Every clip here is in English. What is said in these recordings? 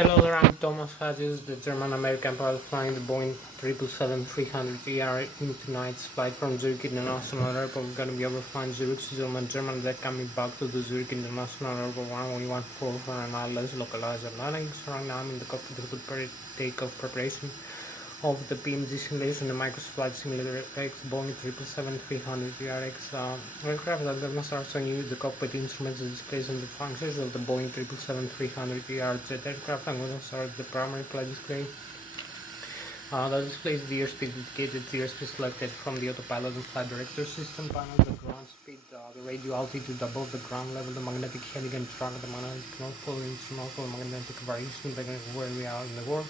Hello there, I'm Thomas Hatsios, the German-American pilot flying the Boeing 777-300ER in tonight's flight from Zurich International Airport. We're going to be overflying Zurich, Switzerland, Germany, then coming back to the Zurich International Airport runway 14 for an Lszh localizer landing. So right now I'm in the cockpit of the takeoff preparation of the PMG simulation, the Microsoft Flight Simulator X Boeing 777-300ERX aircraft. I'm going to start showing you the cockpit instruments, the displays, and the functions of the Boeing 777-300ER jet aircraft. I'm going to start the primary flight display. That displays the airspeed indicated, the airspeed selected from the autopilot and flight director system panel, the ground speed, the radio altitude above the ground level, the magnetic heading and track, the magnetic north pole, north pole, magnetic variation, depending on where we are in the world.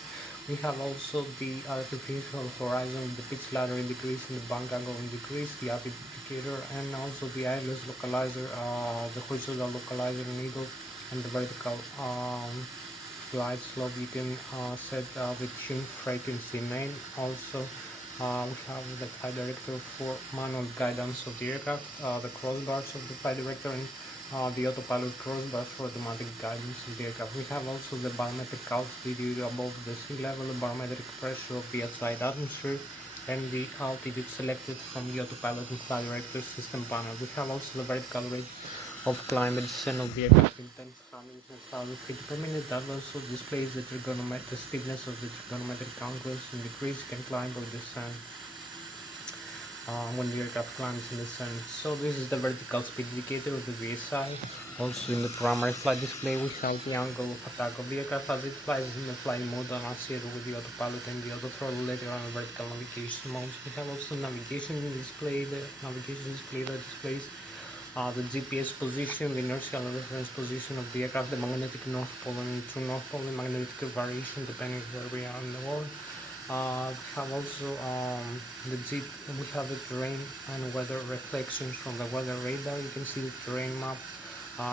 We have also the artificial horizon, the pitch ladder in decrease, and the bank angle in decrease, the altitude indicator, and also the Lszh localizer, the horizontal localizer needle, and the vertical flight slope. You can set the tune frequency name. Also we have the flight director for manual guidance of the aircraft, the crossbars of the flight director, and the autopilot crossbars for automatic guidance of the aircraft. We have also the barometric altitude above the sea level, the barometric pressure of the outside atmosphere, and the altitude selected from the autopilot and flight director system panel. We have also the vertical rate of climb and descent of the aircraft in 10,000 feet per minute. That also displays the steepness of the trigonometric angles in degrees. You can climb or descend when the aircraft climbs and descends. So this is the vertical speed indicator of the VSI. Also in the primary flight display we have the angle of attack of the aircraft as it flies in the flying mode associated with the autopilot and the auto throttle, later on the vertical navigation modes. We have also navigation display, the navigation display that displays the GPS position, the inertial reference position of the aircraft, the magnetic north pole and true north pole, the magnetic variation depending where we are in the world. We have also we have the terrain and weather reflections from the weather radar. You can see the terrain map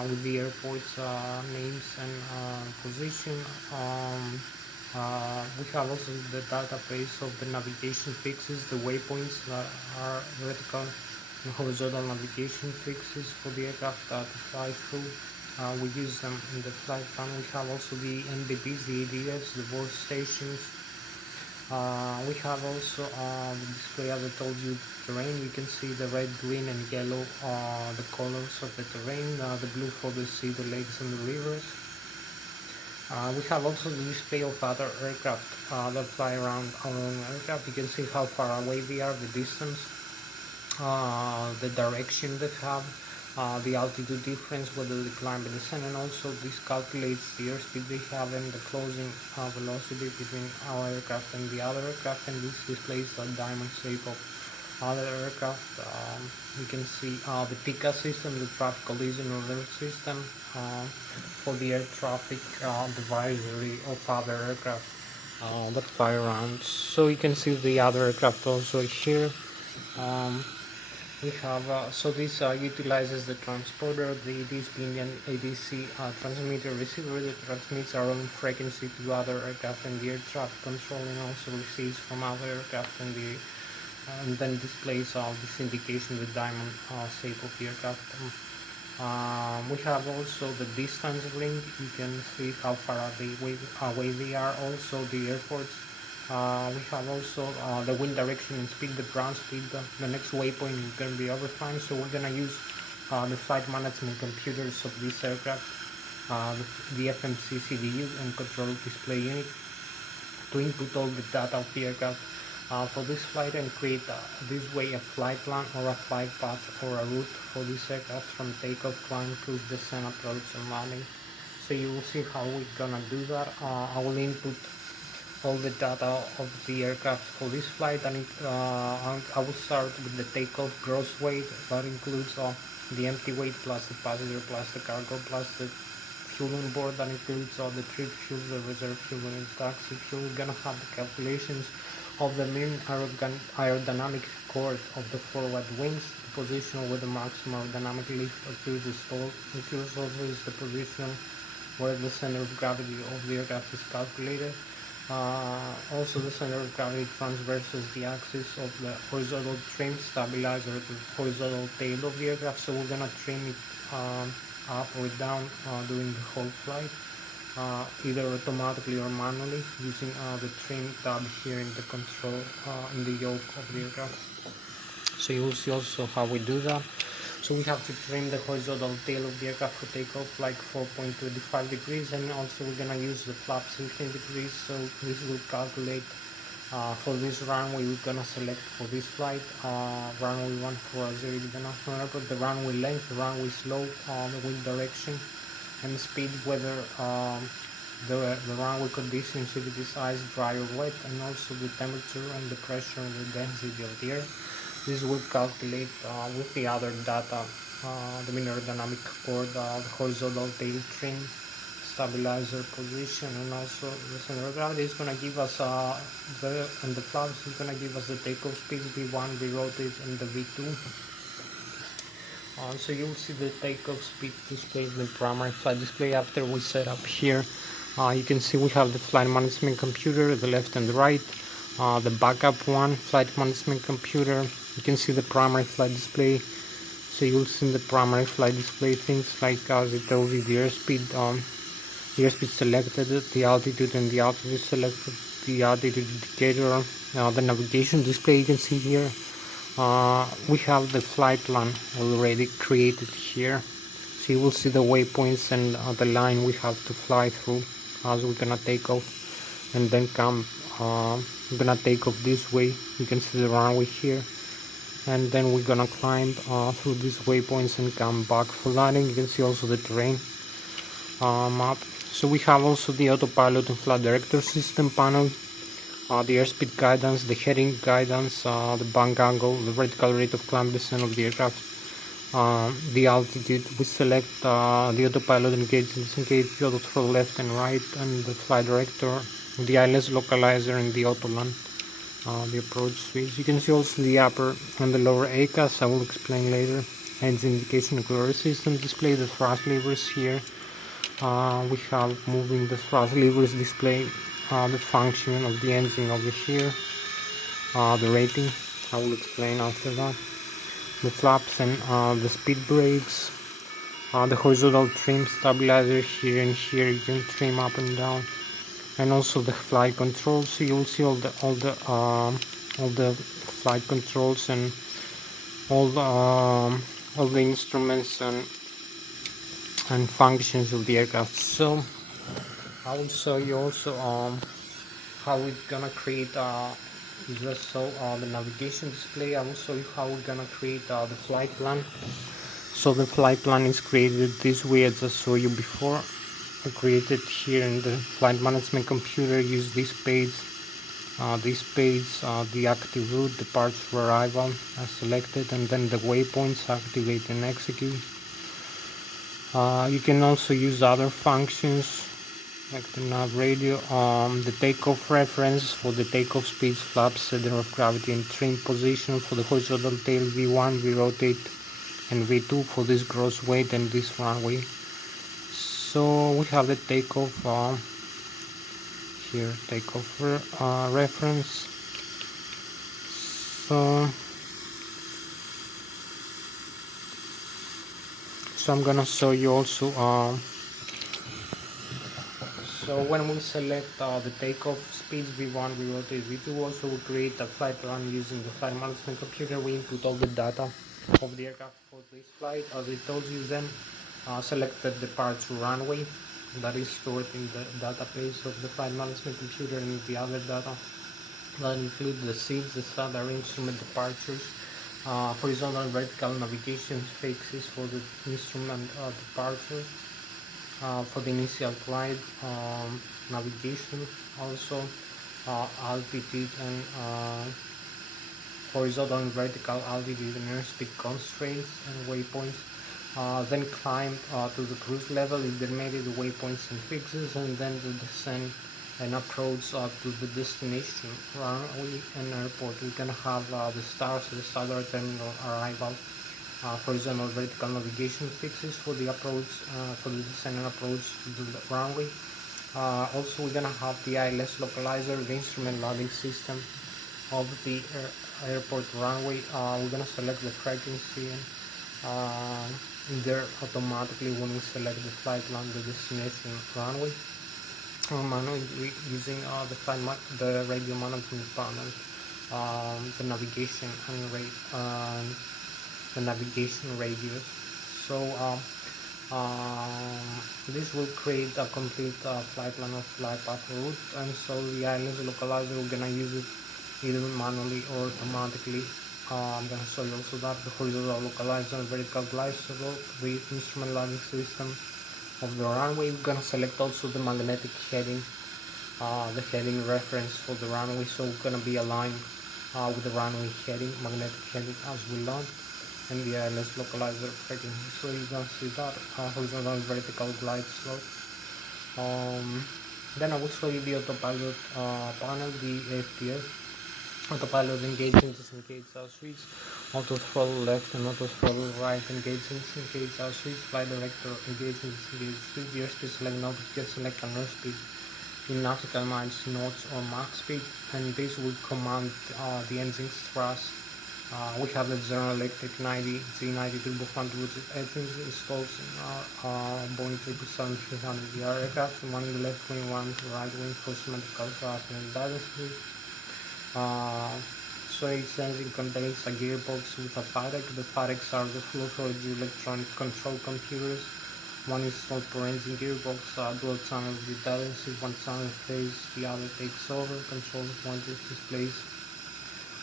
with the airport's names and position. We have also the database of the navigation fixes, the waypoints that are vertical and horizontal navigation fixes for the aircraft to fly through. We use them in the flight plan. We have also the NDPs, the ADFs, the board stations. We have also the display, as I told you, the terrain. You can see the red, green, and yellow, the colors of the terrain, the blue for the sea, the lakes, and the rivers. We have also the display of other aircraft that fly around our own aircraft. You can see how far away they are, the distance, the direction they have, the altitude difference, whether they climb and descend, and also this calculates the airspeed they have and the closing velocity between our aircraft and the other aircraft, and this displays the diamond shape of other aircraft. You can see the TICA system, the traffic collision alert system, for the air traffic advisory of other aircraft that fly around. So you can see the other aircraft also here. We have so this utilizes the transponder, the ADC and ADC transmitter receiver that transmits our own frequency to other aircraft, and the air traffic control and also receives from other aircraft, and then displays this indication, the diamond shape of the aircraft. We have also the distance ring. You can see how far away they are. Also the airports. We have also the wind direction and speed, the ground speed. The next waypoint is going to be overflying, so we're going to use the flight management computers of this aircraft, the FMC CDU and control display unit, to input all the data of the aircraft for this flight and create this way a flight plan or a flight path or a route for this aircraft from takeoff, climb, cruise, descent, approach, and landing. So you will see how we're gonna do that. I will input all the data of the aircraft for this flight, and I will start with the takeoff gross weight. That includes the empty weight plus the passenger plus the cargo plus the fuel on board. That includes the trip fuel, the reserve fuel, and the taxi fuel. We're gonna have the calculations of the mean aerodynamic chord of the forward wings, the position where the maximum aerodynamic lift occurs, the stall occurs, also is the position where the center of gravity of the aircraft is calculated. Also the center of gravity transverses the axis of the horizontal trim stabilizer, the horizontal tail of the aircraft, so we're gonna trim it up or down during the whole flight. either automatically or manually using the trim tab here in the control in the yoke of the aircraft. So you will see also how we do that. So we have to trim the horizontal tail of the aircraft for takeoff like 4.25 degrees, and also we're gonna use the flaps 15 degrees. So this will calculate for this runway. We're gonna select for this flight runway 140 International Airport, the runway length, the runway slope, the wind direction, and speed, whether the runway conditions, if it is ice, dry or wet, and also the temperature and the pressure and the density of the air. This will calculate with the other data, the mean aerodynamic chord, the horizontal tail trim, stabilizer position, and also the center of gravity is going to give us and the flaps is going to give us the takeoff speed, V1, V rotate, and the V2. So you'll see the takeoff speed display in the primary flight display. After we set up here, you can see we have the flight management computer, the left and the right, the backup one, flight management computer. You can see the primary flight display. So you'll see in the primary flight display things like, as it tells you, the airspeed selected, the altitude and the altitude selected, the altitude indicator, the navigation display. You can see here we have the flight plan already created here, so you will see the waypoints and the line we have to fly through as we're gonna take off, and then we're gonna take off this way. You can see the runway here, and then we're gonna climb through these waypoints and come back for landing. You can see also the terrain map. So we have also the autopilot and flight director system panel, the airspeed guidance, the heading guidance, the bank angle, the vertical rate of climb descent of the aircraft, the altitude. We select the autopilot engage and disengage auto throttle left and right, and the flight director, the Lszh localizer, and the autoland, the approach switch. You can see also the upper and the lower ACAS, I will explain later, and the indication auxiliary system display, the thrust levers here. We have moving the thrust levers display, the function of the engine over here, the rating, I will explain after that, the flaps and the speed brakes, the horizontal trim stabilizer here, and here you can trim up and down, and also the flight controls. So you will see all the flight controls and all the instruments and functions of the aircraft. So I will show you also how we're gonna create the navigation display. I will show you how we're gonna create the flight plan. So the flight plan is created this way, as I showed you before. I created here in the flight management computer. Use this page, the active route, departure for arrival are selected, and then the waypoints, activate and execute. You can also use other functions like the nav radio, the takeoff reference for the takeoff speeds, flaps, center of gravity, and trim position for the horizontal tail, V1, V rotate, and V2 for this gross weight and this runway. So we have the takeoff here, takeoff reference. So I'm gonna show you also. So when we select the takeoff speeds, V1, V rotate, V2, also we create a flight plan using the flight management computer. We input all the data of the aircraft for this flight. As I told you, then select the departure runway that is stored in the database of the flight management computer, and the other data that include the seats, the standard instrument departures, horizontal and vertical navigation fixes for the instrument departure, for the initial flight, navigation, also altitude and horizontal and vertical altitude and airspeed constraints and waypoints. Then climb to the cruise level, intermediate waypoints and fixes, and then the descent and approach to the destination runway and airport. We can have the stars, the standard terminal arrival, horizontal vertical navigation fixes for the approach, for the descent and approach to the runway. Also we're gonna have the Lszh localizer, the instrument landing system of the airport runway. We're gonna select the frequency, and there automatically when we select the flight plan, the destination runway. manually using the radio management panel, the navigation and the navigation radius. So this will create a complete flight plan of flight path route, and so the ILS localizer, we're gonna use it either manually or automatically. I'm gonna show you also that the horizontal localizer and vertical glide slope, the instrument landing system of the runway. We're gonna select also the magnetic heading, the heading reference for the runway, so we're gonna be aligned with the runway heading, magnetic heading as we launch, and the ILS localizer heading. So you can see that horizontal and vertical glide slope. Then I will show you the autopilot panel, the FPS. Autopilot engaging, disengage switch, auto throttle left and auto throttle right, engaging, disengage switch, flight director engaging, disengage switch, the airspeed select now, because select an airspeed in nautical miles, knots or Mach speed, and this will command the engine's thrust. We have the General Electric 90 G90 turbofan engines installed in our Boeing 777-300ER aircraft, one in the left wing, one to the right wing for symmetrical thrust and balancing. So each engine contains a gearbox with a FAREC. The FARECs are the full-fledged electronic control computers. One is installed per engine gearbox, dual channel redundancy, one channel phase, the other takes over, controls one displays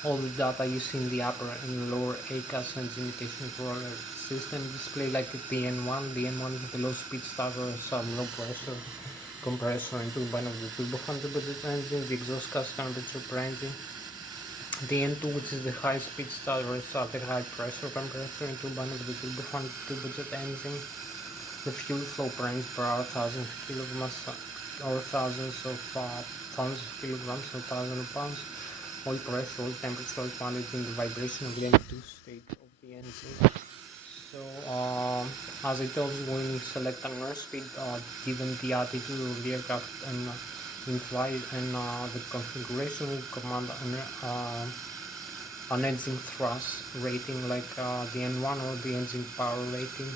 all the data using the upper and lower ACAS engine indication controller system display like the N1. The N1 is the low speed starter, some low pressure compressor and turbine of the turbofan turbojet engine, the exhaust gas temperature per engine. The N2, which is the high speed starter, is the high pressure compressor and turbine of the turbofan turbojet engine. The fuel flow per engine per hour, thousands of kilograms or thousands of kilograms or thousands of pounds. Oil pressure, oil temperature, oil quantity, and the vibration of the N2 state of the engine. So, as I told you, when you select an airspeed, given the altitude of the aircraft and in flight and the configuration, will command an engine thrust rating like the N1 or the engine power rating.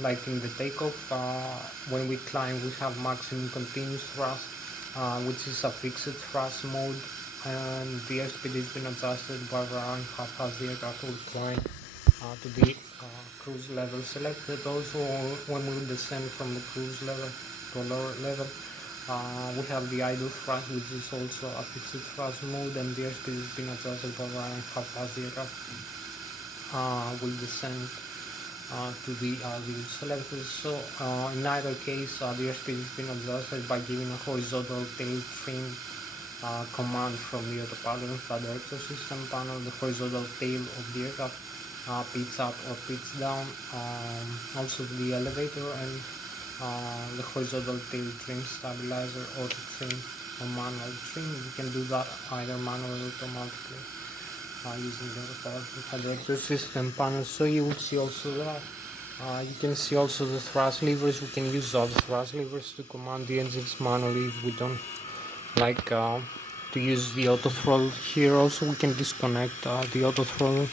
Like in the takeoff, when we climb, we have maximum continuous thrust, which is a fixed thrust mode, and the airspeed has been adjusted by around how fast the aircraft will climb to the cruise level selected. Also, when we descend from the cruise level to a lower level, we have the idle thrust, which is also a fixed thrust mode, and the airspeed has been adjusted by around how fast the aircraft will descend to the lead selected. So in either case, the airspeed has been adjusted by giving a horizontal tail trim command from the autopilot and flight director system panel. The horizontal tail of the aircraft pitch up or pitch down. Also the elevator and the horizontal tail trim stabilizer, auto trim or manual trim. You can do that either manually or automatically using the autopilot and flight director system panel. So you will see also that. You can see also the thrust levers. We can use all the thrust levers to command the engines manually if we don't like to use the auto throttle. Here also we can disconnect the auto throttle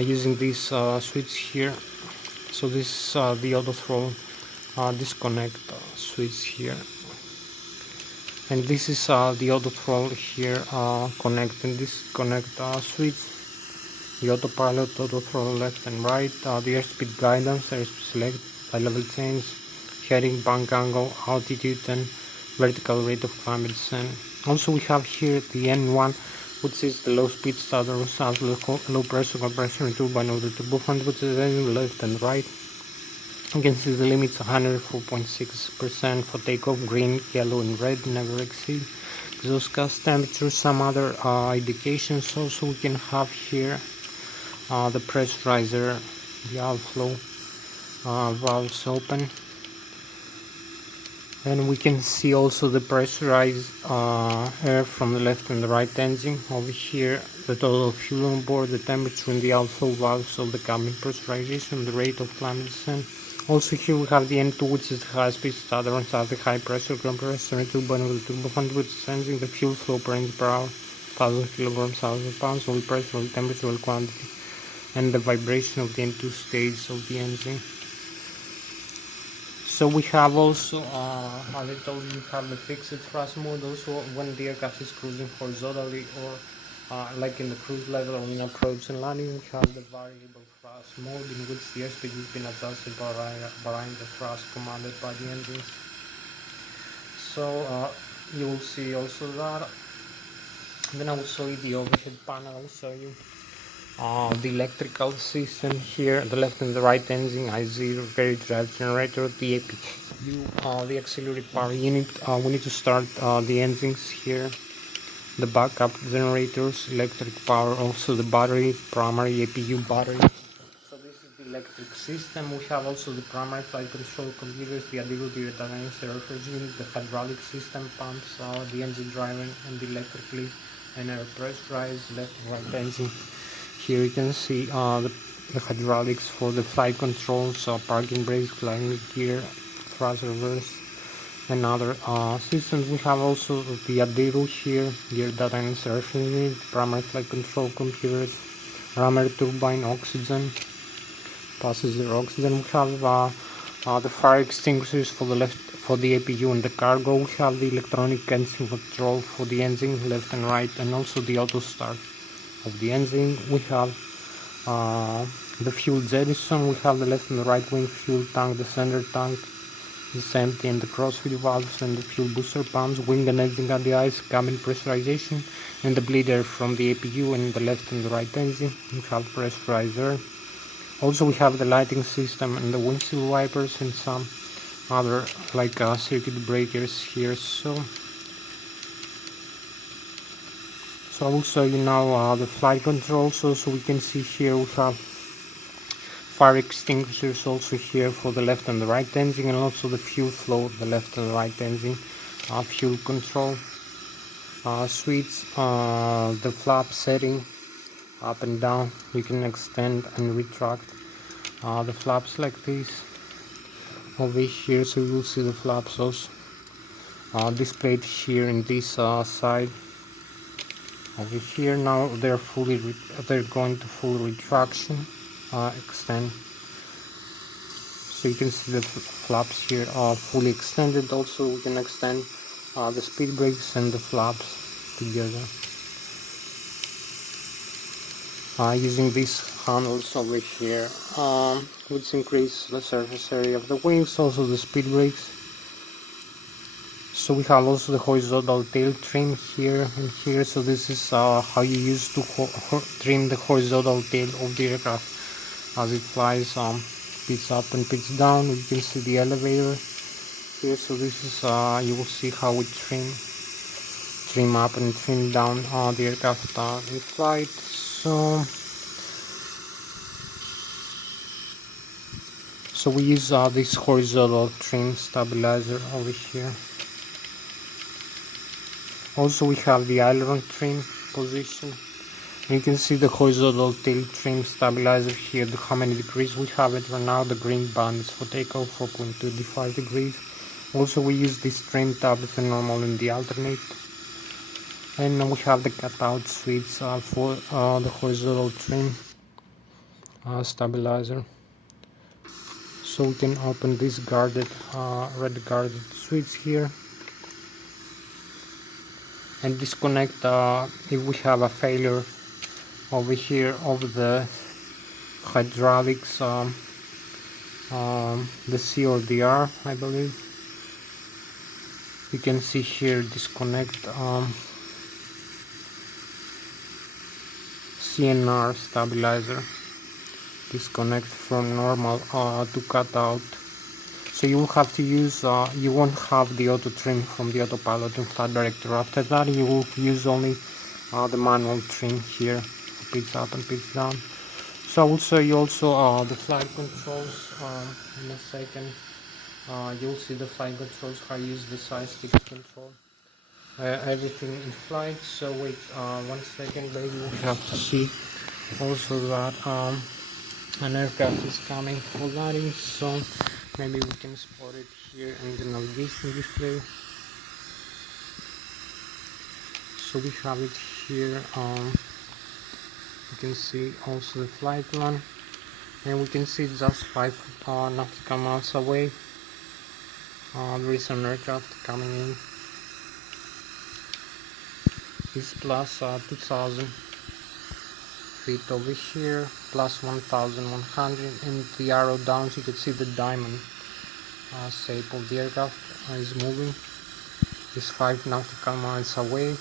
using this switch here. So this is the auto throttle disconnect switch here, and this is the auto throttle here connect and disconnect switch. The autopilot, auto throttle left and right, the airspeed guidance, airspeed select, high level change, heading, bank angle, altitude, and vertical rate of climb and descent. Also we have here the N1, which is the low speed starter, low pressure compressor and turbine of the turbofan, which is engine left and right. You can see the limits 104.6% for takeoff, green, yellow, and red, never exceed. Exhaust gas temperature, some other indications. Also we can have here the pressurizer, the outflow valves open, and we can see also the pressurized air from the left and the right engine. Over here the total fuel on board, the temperature and the outflow valves of the cabin pressurization, the rate of climb and descent. Also here we have the N2, which is the high speed starter, and the high pressure compressor and turbine with the turbofan, which is engine, the fuel flow per engine per hour, 1000 kilograms, 1000 pounds, oil pressure, oil temperature, oil quantity, and the vibration of the N2 stage of the engine. So we have also, as I told you, we have the fixed thrust mode also when the aircraft is cruising horizontally, or like in the cruise level or in approach and landing. We have the variable thrust mode in which the airspeed has been adjusted by the thrust commanded by the engines. So you will see also that. Then I will show you the overhead panel. I will show you the electrical system here, the left and the right engine, I0, very drive generator, the APU, the auxiliary power unit. We need to start the engines here, the backup generators, electric power, also the battery, primary APU battery. So this is the electric system. We have also the primary flight control computers, the ADIRO, the dynamic reference unit, the hydraulic system pumps, the engine driving and the electrically and air pressurized left and right engine. Here you can see the hydraulics for the flight controls, parking brakes, landing gear, thrust reverse, and other systems. We have also the ADIRO here, gear data insertion unit, primary flight control computers, rammer turbine, oxygen, passenger oxygen. We have the fire extinguishers for the left, for the APU and the cargo. We have the electronic engine control for the engine left and right, and also the auto start of the engine. We have the fuel jettison. We have the left and the right wing fuel tank, the center tank is empty, and the crossfeed valves and the fuel booster pumps, wing and engine on the ice, cabin pressurization, and the bleed air from the APU and the left and the right engine. We have pressurized air. Also we have the lighting system and the windshield wipers and some other like circuit breakers here. So I will show you now the flight controls. So we can see here we have fire extinguishers also here for the left and the right engine, and also the fuel flow, the left and the right engine, fuel control, switch, the flap setting up and down. You can extend and retract the flaps like this over here, so you will see the flaps also displayed here in this side over here. Now they're going to full retraction, extend, so you can see the flaps here are fully extended. Also we can extend the speed brakes and the flaps together using these handles over here, which increase the surface area of the wings, also the speed brakes. So we have also the horizontal tail trim here and here. So this is how you use to trim the horizontal tail of the aircraft as it flies pitch up and pitch down. You can see the elevator here. So this is you will see how we trim up and trim down the aircraft in flight. So we use this horizontal trim stabilizer over here. Also we have the aileron trim position. You can see the horizontal tail trim stabilizer here, how many degrees we have it right now. The green band is for takeoff, 4.25 degrees. Also we use this trim tab, the normal and the alternate. And we have the cutout switch for the horizontal trim stabilizer. So we can open this guarded, red guarded switch here and disconnect if we have a failure over here of the hydraulics, the C or the R, I believe. You can see here disconnect CNR stabilizer, disconnect from normal to cutout. So you will have to use, you won't have the auto trim from the autopilot and flight director. After that you will use only the manual trim here, pitch up and pitch down. So I will show you also the flight controls in a second. You'll see the flight controls, how I use the side stick control. Everything in flight. So wait 1 second, maybe we have to see also that an aircraft is coming for landing, so maybe we can spot it here in the navigation display. So we have it here. You can see also the flight plan, and we can see just 5 nautical miles away. There is an aircraft coming in. It's plus 2000 feet over here, plus 1100, and the arrow down you can see the diamond shape of the aircraft is moving. It's 5 nautical miles away,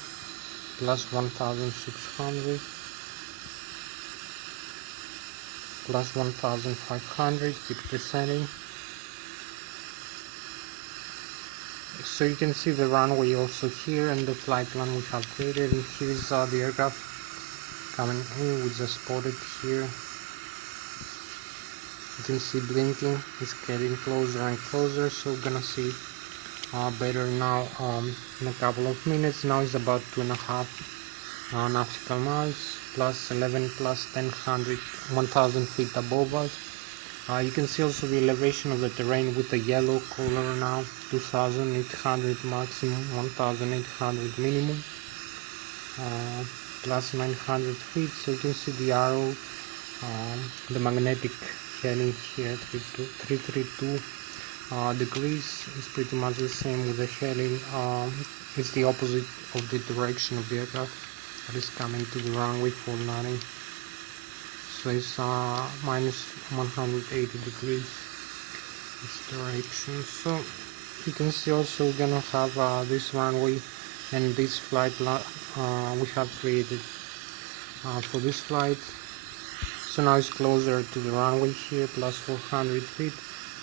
plus 1600, plus 1500, keep descending. So you can see the runway also here and the flight plan we have created, and here's the aircraft coming in. We just spotted here. You can see blinking, it's getting closer and closer, so we're gonna see better now in a couple of minutes. Now it's about 2.5 nautical miles, plus 11, plus 1000, 1000 feet above us. You can see also the elevation of the terrain with the yellow color now, 2800 maximum, 1800 minimum, plus 900 feet. So you can see the arrow, the magnetic heading here, 332 degrees is pretty much the same with the heading. It's the opposite of the direction of the aircraft that is coming to the runway for landing. So it's minus 180 degrees this direction. So you can see also we're gonna have this runway and this flight we have created for this flight. So now it's closer to the runway here, plus 400 feet,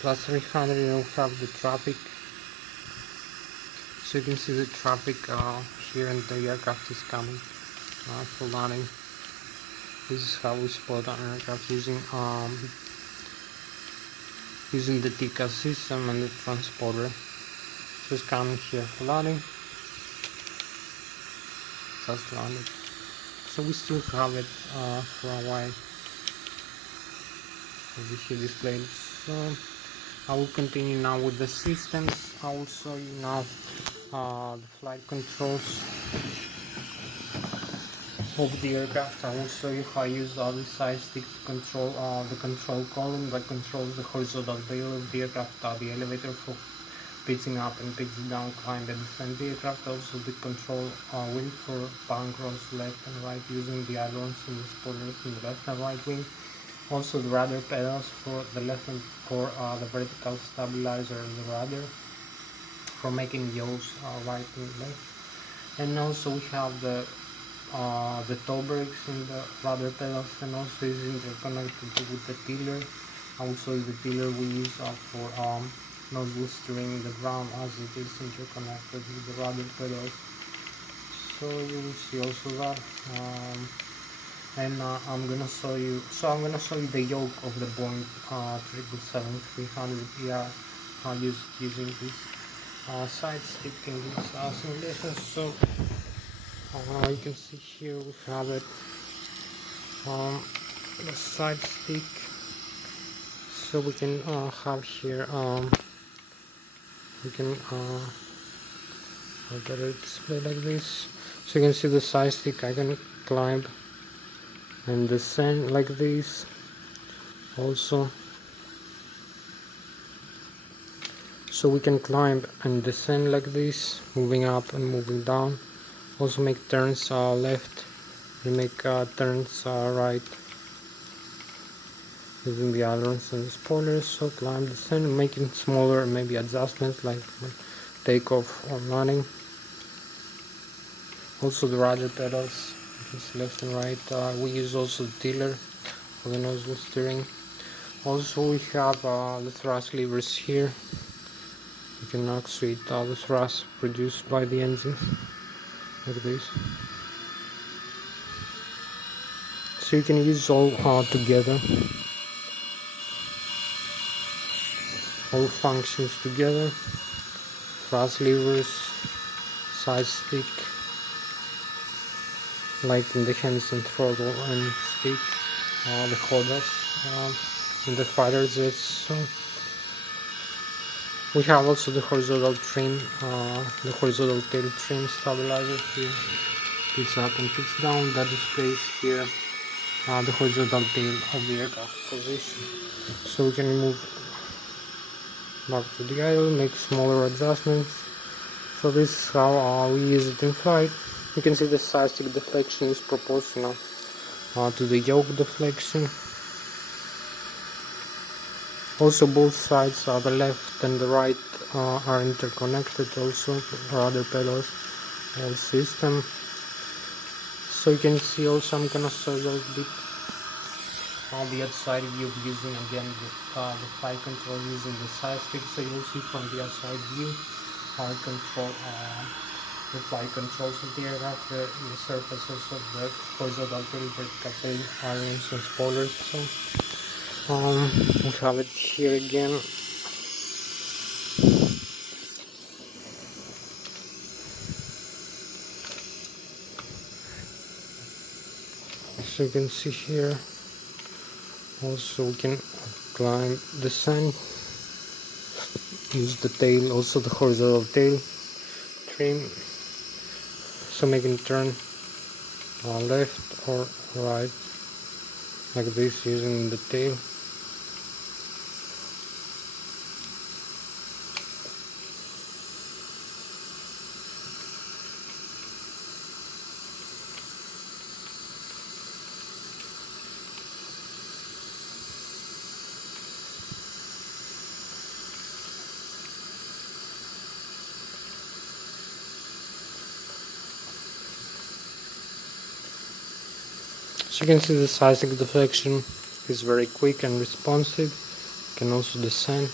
plus 300, and we have the traffic. So you can see the traffic here, and the aircraft is coming for landing. This is how we spot an aircraft using the TCAS system and the transporter. So it's coming here for landing. Just landed. So we still have it for a while. Over here displayed. So I will continue now with the systems. I will show you now the flight controls of the aircraft. I will show you how I use the side stick to control the control column that controls the horizontal tail of the aircraft, the elevator for pitching up and pitching down, climb and descend the aircraft. Also the control wing for bank rolls left and right using the ailerons and the spoilers in the left and right wing. Also the rudder pedals for the left and for the vertical stabilizer of the rudder for making yaws right and left. And also we have the toe brakes in the rudder pedals, and also is interconnected with the tiller. Also the tiller we use for not blistering the ground, as it is interconnected with the rudder pedals. So you will see also that. And I'm gonna show you the yoke of the Boeing 777-300ER using this side stick in this simulation. So you can see here we have it, the side stick. So we can have here we can I'll get it displayed like this. So you can see the side stick. I can climb and descend like this also. So we can climb and descend like this, moving up and moving down. Also make turns left and make turns right using the ailerons and the spoilers. So climb, descend, making smaller maybe adjustments like takeoff or landing. Also the rudder pedals, left and right. We use also the tiller for the nozzle steering. Also we have the thrust levers here. You can actuate the thrust produced by the engines like this. So you can use all together, all functions together. Thrust levers, side stick, like in the Henderson throttle and stick, the hodas in the fighter jets. So we have also the horizontal trim, the horizontal tail trim stabilizer here, pitch up and pitch down. That displays here the horizontal tail of the aircraft position. So we can remove back to the idle, make smaller adjustments. So this is how we use it in flight. You can see the side stick deflection is proportional to the yoke deflection. Also both sides, the left and the right, are interconnected also, rudder pedals, all system. So you can see also, I'm gonna show you a bit on the outside view using again the flight control using the side stick. So you'll see from the outside view how I control the flight controls of the aircraft, the surfaces of the horizontal tail, vertical tail, irons and spoilers. So we have it here again. So you can see here also we can climb, descend, use the tail, also the horizontal tail trim, so making turn left or right like this using the tail. So you can see the side stick deflection is very quick and responsive. You can also descend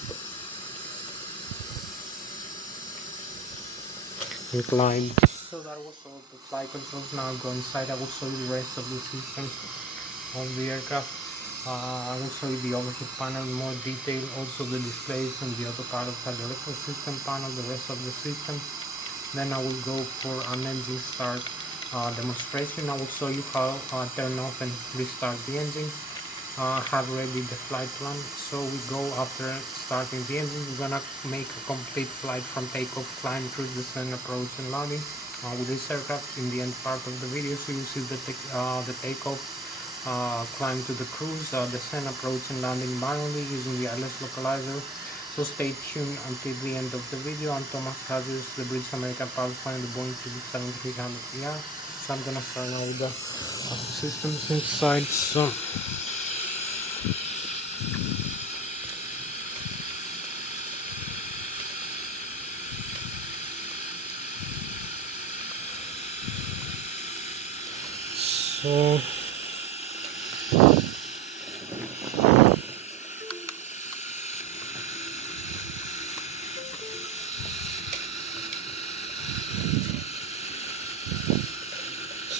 and climb. So that was all the flight controls. Now I'll go inside. I will show you the rest of the systems on the aircraft. I will show you the overhead panel in more detail, also the displays and the autopilot hydraulic system panel, the rest of the system. Then I will go for an engine start demonstration. I will show you how turn off and restart the engine. Have ready the flight plan. So we go after starting the engine. We're gonna make a complete flight from takeoff, climb, cruise, descent, approach and landing with this aircraft. In the end part of the video, so you'll see the takeoff, climb to the cruise, descent, approach and landing manually using the Lszh localizer. So stay tuned until the end of the video. I'm Thomas Hatsios, the British American pilot flying the Boeing 777-300ER. So I'm gonna start now with the systems inside.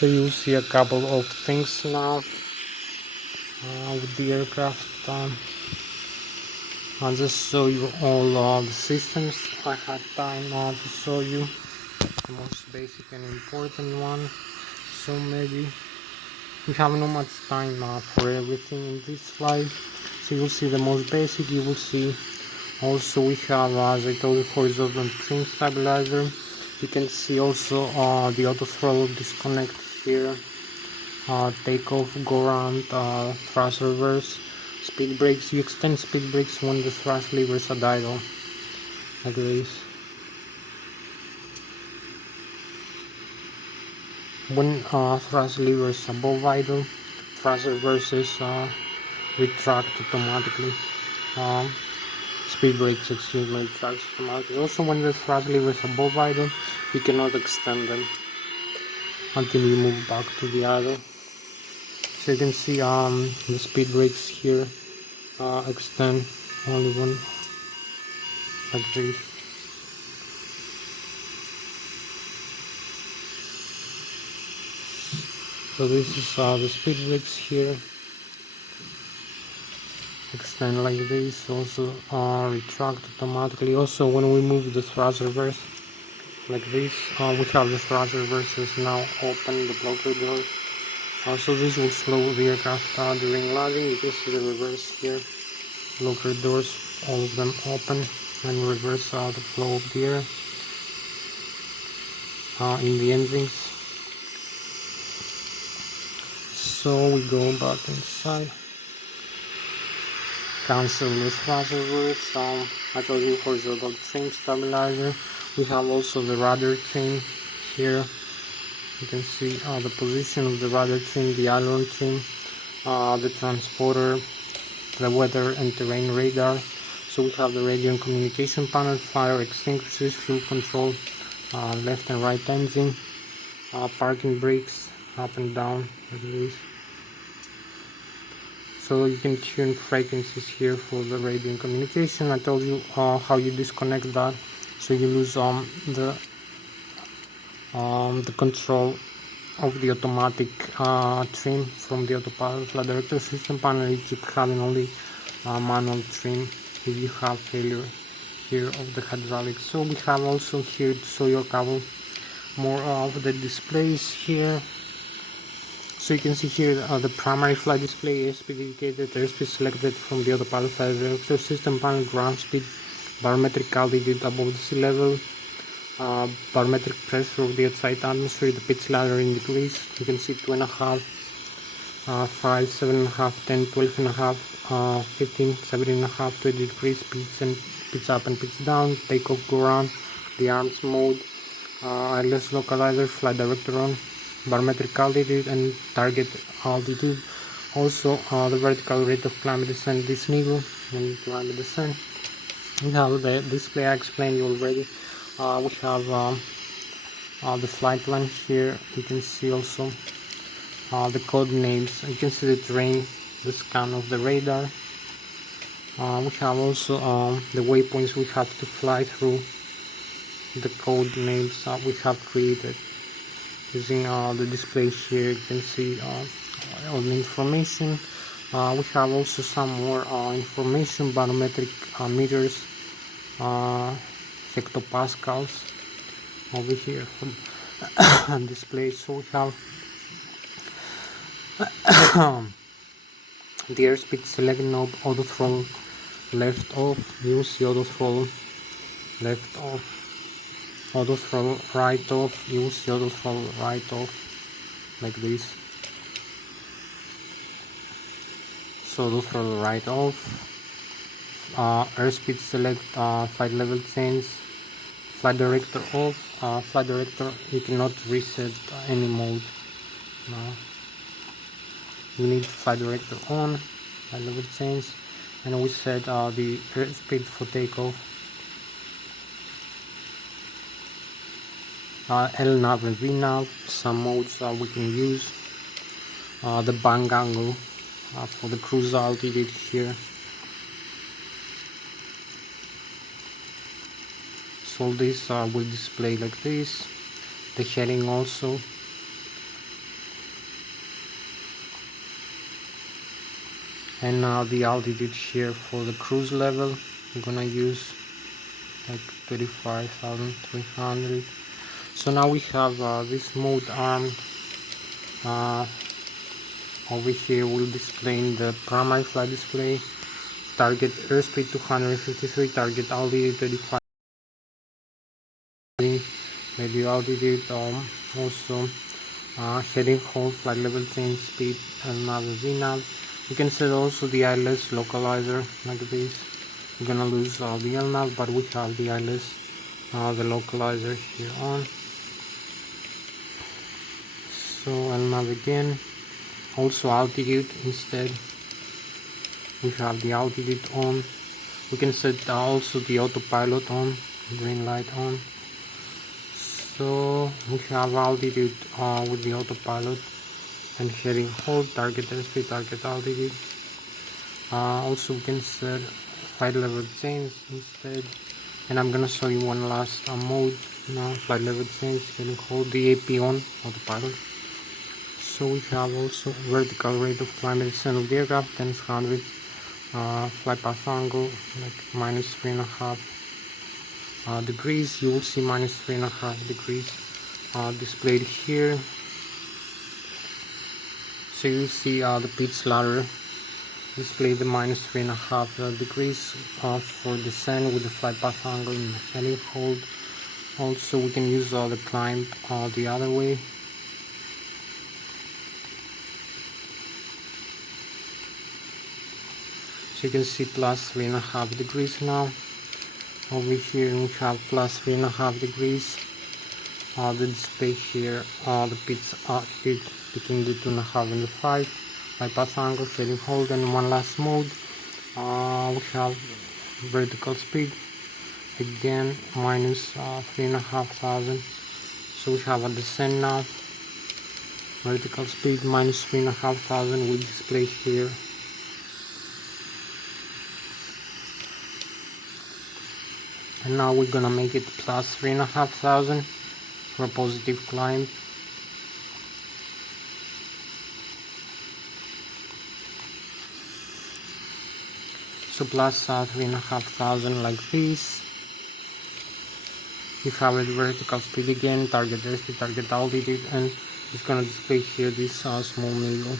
So you'll see a couple of things now with the aircraft. I'll just show you all the systems. I had time to show you the most basic and important one. So maybe we have not much time for everything in this slide. So you'll see the most basic. You will see also we have, as I told you, horizontal trim stabilizer. You can see also the auto throttle disconnect here, takeoff, go around, thrust reverse, speed brakes. You extend speed brakes when the thrust levers are idle, like this. When thrust levers above idle, thrust reverses retract automatically. Speed brakes, excuse me, retract automatically. Also, when the thrust levers above idle, you cannot extend them until you move back to the idle. So you can see the speed brakes here extend only one, like this. So this is the speed brakes here, extend like this, also retract automatically. Also when we move the thrust reverse like this, we have the thrust reverses now open, the blocker doors. So this will slow the aircraft during landing. You can see the reverse here, blocker doors, all of them open, and reverse the flow of the air in the engines. So we go back inside, cancel the thrust reverse, I told you horizontal trim stabilizer. We have also the rudder trim here. You can see the position of the rudder trim, the aileron trim, the transporter, the weather and terrain radar. So we have the radio and communication panel, fire extinguishers, fuel control, left and right engine, parking brakes, up and down like this. So you can tune frequencies here for the radio and communication. I told you how you disconnect that, so you lose the control of the automatic trim from the autopilot flight director system panel. You keep having only manual trim if you have failure here of the hydraulics. So we have also here to show you a couple more of the displays here. So you can see here the primary flight display, airspeed indicated, airspeed selected from the autopilot flight director system panel, ground speed, barometric altitude above the sea level, barometric pressure of the outside atmosphere, the pitch ladder in degrees. You can see 2.5, 5, 7.5, 10, 12.5, 15, 17.5, 20 degrees, pitch up and pitch down, takeoff, go around, the arms mode, Lszh localizer, flight director on, barometric altitude and target altitude. Also the vertical rate of climb descent this level when you climb the descent. We have the display I explained you already. We have the flight plan here. You can see also the code names. You can see the terrain, the scan of the radar. We have also the waypoints we have to fly through, the code names we have created using the display here. You can see all the information. We have also some more information, barometric meters, hectopascals over here on display. So we have the airspeed select knob, auto throttle left off, use the auto throttle left off, auto throttle right off, use the auto throttle right off, like this. So auto throttle right off, airspeed select, flight level change, flight director off, flight director you cannot reset any mode now. You need flight director on, flight level change, and we set the airspeed for takeoff. LNAV and VNAV, some modes we can use. The bang angle for the cruise altitude here. So this will display like this. The heading also. And the altitude here for the cruise level. I'm gonna use like 35,300. So now we have this mode armed. Over here we'll display the primary flight display. Target airspeed 253, target altitude 35, radio altitude, also heading, hold, flight level change, speed, and nav and VNAV. You can set also the Lszh localizer like this. We're gonna lose the LNAV, but we have the Lszh, the localizer here on. So LNAV again. Also altitude instead. We have the altitude on. We can set also the autopilot on, green light on. So we have altitude with the autopilot and heading, hold, target airspeed, target altitude. Also we can set flight level change instead, and I'm gonna show you one last mode now. Flight level change, heading, hold, the AP on, autopilot. So we have also vertical rate of climb and descent of the aircraft, 1000, flight path angle like -3.5 degrees. You will see -3.5 degrees displayed here. So you see the pitch ladder display the -3.5 degrees for descent with the flight path angle and heading, hold. Also we can use the climb the other way. So you can see +3.5 degrees now. Over here we have plus 3.5 degrees. The display here, the pits are between the 2.5 and the 5. Bypass angle, heading hold, and one last mode. We have vertical speed, again minus 3,500. So we have a descent now. Vertical speed minus 3,500 will display here. And now we're gonna make it plus 3,500 for a positive climb. So plus 3,500 like this. You have it vertical speed again, target airspeed, target altitude, and it's gonna display here this small needle,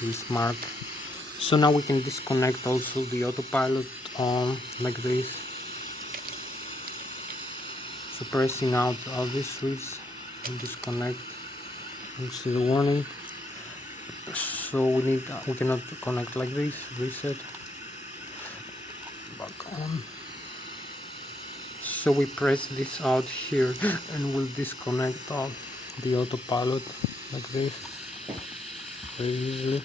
this mark. So now we can disconnect also the autopilot like this. So pressing out all these switches and disconnect. You see the warning. So we cannot connect like this. Reset. Back on. So we press this out here and we'll disconnect the autopilot like this very easily.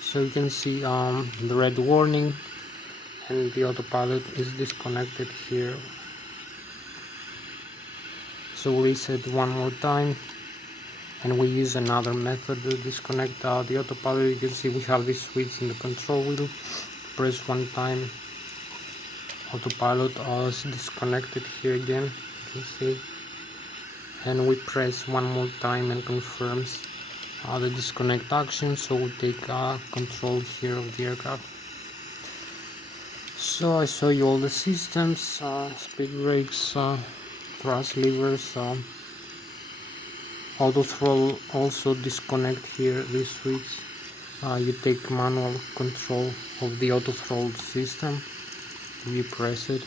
So you can see the red warning, and the autopilot is disconnected here. So reset one more time, and we use another method to disconnect the autopilot. You can see we have this switch in the control wheel. Press one time, autopilot is disconnected here again, you can see, and we press one more time and confirms the disconnect action. So we take control here of the aircraft. So I show you all the systems, speed brakes, thrust levers, auto throttle. Also disconnect here this switch. You take manual control of the auto throttle system. You press it.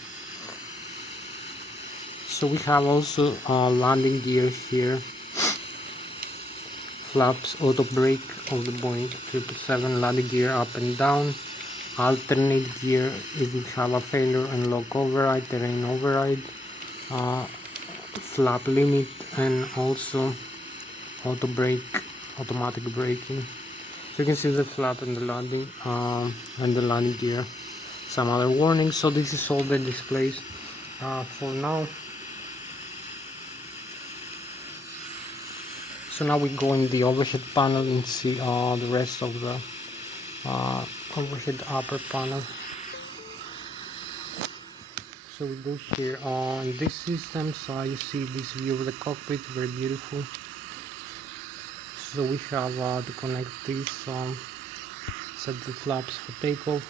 So we have also landing gear here, flaps, auto brake of the Boeing 777, landing gear up and down, alternate gear if we have a failure, and lock override, terrain override, flap limit, and also auto brake, automatic braking. So you can see the flap and the landing gear. Some other warnings. So this is all the displays for now. So now we go in the overhead panel and see the rest of the overhead upper panel. So we go here in this system. So you see this view of the cockpit, very beautiful. So we have to connect this, set the flaps for takeoff.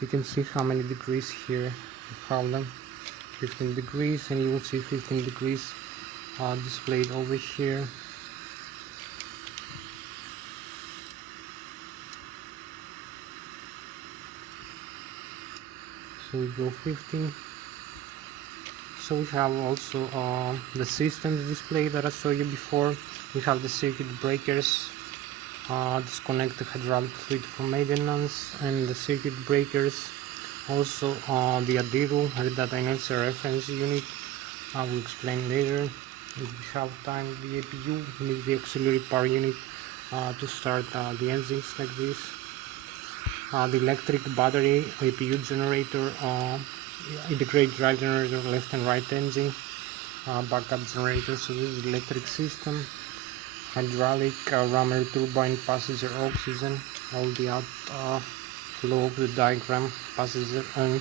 You can see how many degrees here we have them, 15 degrees, and you will see 15 degrees displayed over here. So we go 15. So we have also the systems display that I showed you before. We have the circuit breakers, disconnect the hydraulic fluid for maintenance, and the circuit breakers. Also the ADIRU, data inertia reference unit. I will explain later if we have time. The APU, the auxiliary power unit to start the engines like this. The electric battery, APU generator, integrate drive generator, left and right engine, backup generator. So this is the electric system. Hydraulic, rammer, turbine, passenger oxygen, all the outflow of the diagram, passenger and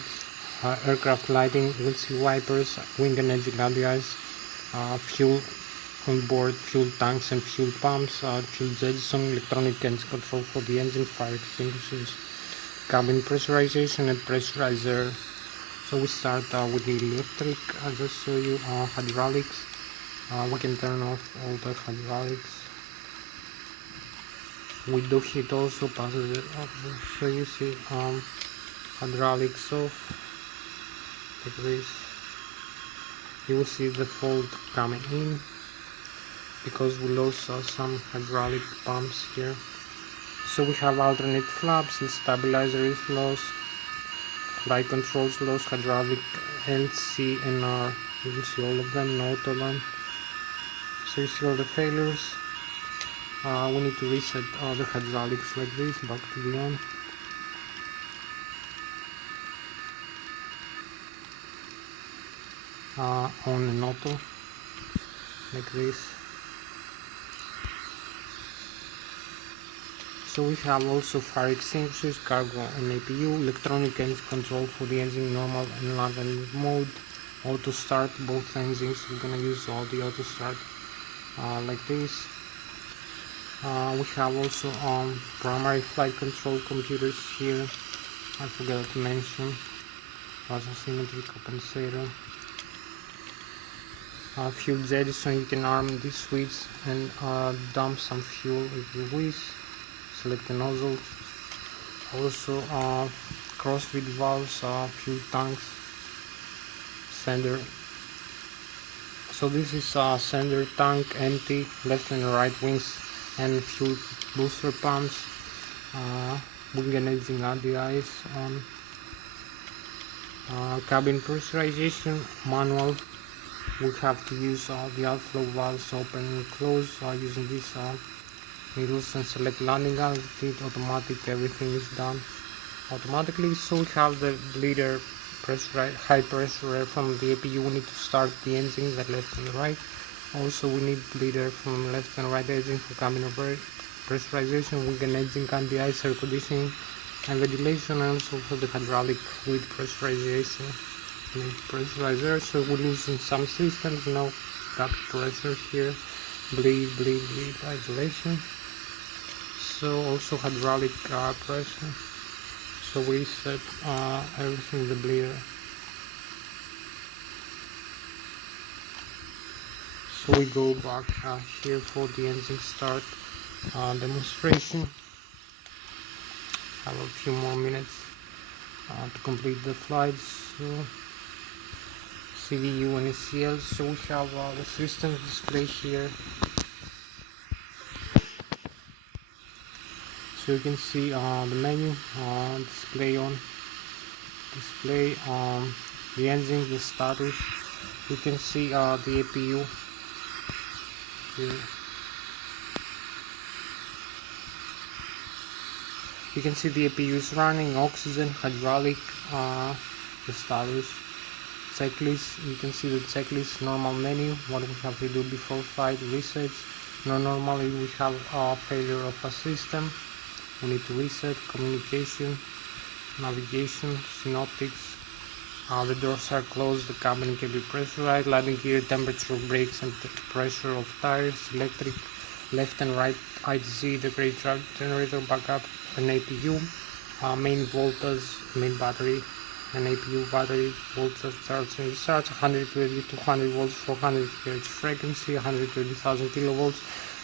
aircraft lighting, we'll see wipers, wing and engine radii, fuel on board, fuel tanks and fuel pumps, fuel jettison, electronic engine control for the engine, fire extinguishers, cabin pressurization and pressurizer. So we start with the electric. I'll just show you hydraulics. We can turn off all the hydraulics. We do hit also passenger off. So you see hydraulics off like this. You will see the fault coming in because we lost some hydraulic pumps here. So we have alternate flaps, the stabilizer Ilsloc, flight controls Lszh, hydraulic Lszh and R. You can see all of them in auto line. So you see all the failures. We need to reset the hydraulics like this, back to the on. On and auto, like this. So we have also fire extinguishers, cargo and APU, electronic engine control for the engine normal and land mode, auto start, both engines. We're gonna use all the auto start like this. We have also primary flight control computers here. I forgot to mention. Plus a symmetry compensator. Fuel jettison, you can arm this switch and dump some fuel if you wish. Select the nozzle. Also crossfeed valves, fuel tanks, sender. So this is sender tank empty, left and right wings and fuel booster pumps. Wing and engine RDIs on. Cabin pressurization manual. We have to use the outflow valves open and close using these needles and select landing altitude. Automatic, everything is done automatically. So we have the bleeder high pressure air from the APU. We need to start the engine, the left and the right. Also we need bleeder from left and right engine for cabin pressurization. We can engine RDI, air conditioning and ventilation, and also for the hydraulic fluid pressurization. Pressurizer, so we're using some systems now. Back pressure here, bleed isolation. So also hydraulic pressure. So we set everything in the bleeder. So we go back here for the engine start demonstration. Have a few more minutes to complete the flight. So CVU and SCL. So we have the system display here. So you can see the menu display the engine, the status. You can see the APU here. You can see the APU is running, oxygen, hydraulic, the status. Checklist, you can see the checklist, normal menu, what we have to do before flight, research. Normally we have a failure of a system, we need to reset, communication, navigation, synoptics. The doors are closed, the cabin can be pressurized, landing gear, temperature, brakes and pressure of tires, electric, left and right ITC, the great truck generator, backup, an APU, main voltage, main battery, an APU battery, voltage, charge and discharge, 120 to 200 volts, 400 Hz frequency, 120,000 kilovolts.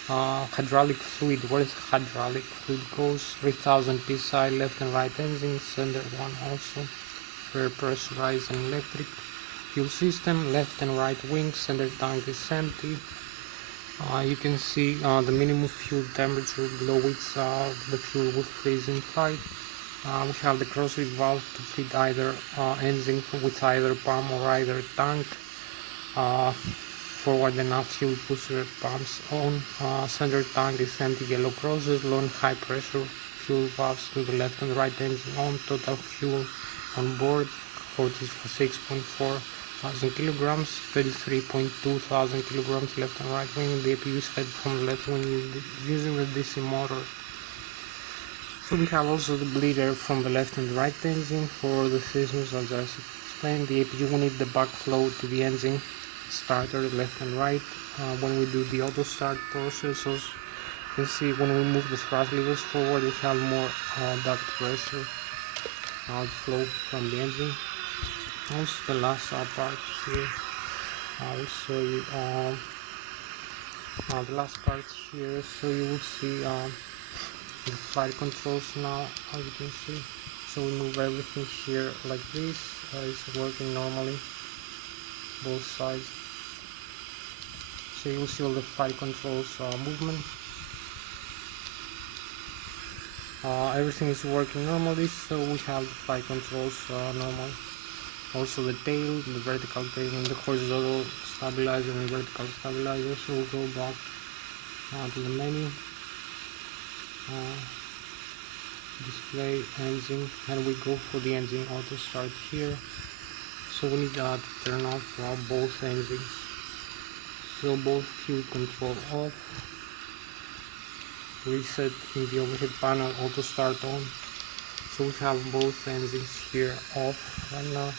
Hydraulic fluid, where is hydraulic fluid goes, 3000 psi, left and right engine, sender one also, air pressurized and electric. Fuel system, left and right wings, sender tank is empty. You can see the minimum fuel temperature below which the fuel will freeze in flight. We have the crossfeed valve to feed either engine with either pump or either tank. Forward and aft fuel booster pumps on. Center tank is empty, yellow crosses, low and high pressure fuel valves to the left and right engine on. Total fuel on board 46.4 thousand kilograms, 33.2 thousand kilograms left and right wing. The APU is fed from the left wing using the DC motor. So we have also the bleeder from the left and right engine for the systems I'll just explain. The APU, we need the backflow to the engine starter left and right. When we do the auto start process, you can see when we move the thrust levers forward, we have more duct pressure outflow from the engine. Also the last part here, I will show you the last part here, so you will see the flight controls now, as you can see. So we move everything here like this, it's working normally, both sides. So you will see all the flight controls movement. Everything is working normally, so we have the flight controls normal. Also the tail, the vertical tail, and the horizontal stabilizer and vertical stabilizer. So we'll go back to the menu, display engine, and we go for the engine auto start here. So we need to turn off both engines. So both fuel control off, reset in the overhead panel, auto start on. So we have both engines here off right now.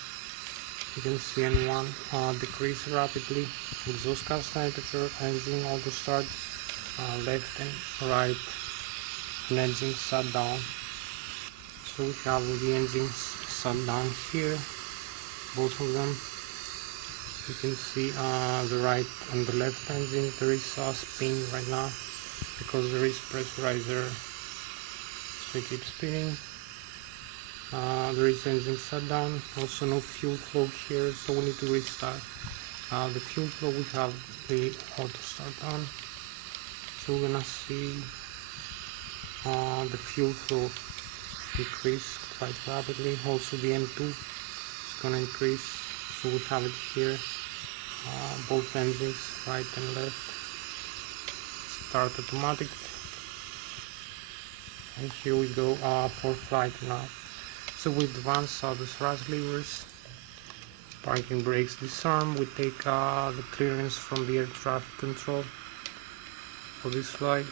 You can see N1 decrease rapidly, exhaust gas temperature, engine auto start, left and right, and engine shut down. So we have the engines shut down here, both of them. You can see the right and the left engine. There is a spin right now because there is pressurizer, so it keeps spinning. There is engine shutdown, also no fuel flow here, so we need to restart. The fuel flow, we have the auto start on, so we're gonna see the fuel flow increase quite rapidly. Also the M2 is gonna increase, so we have it here, both engines, right and left, start automatic, and here we go for flight now. So we advance the thrust levers, parking brakes disarm. We take the clearance from the air traffic control for this flight.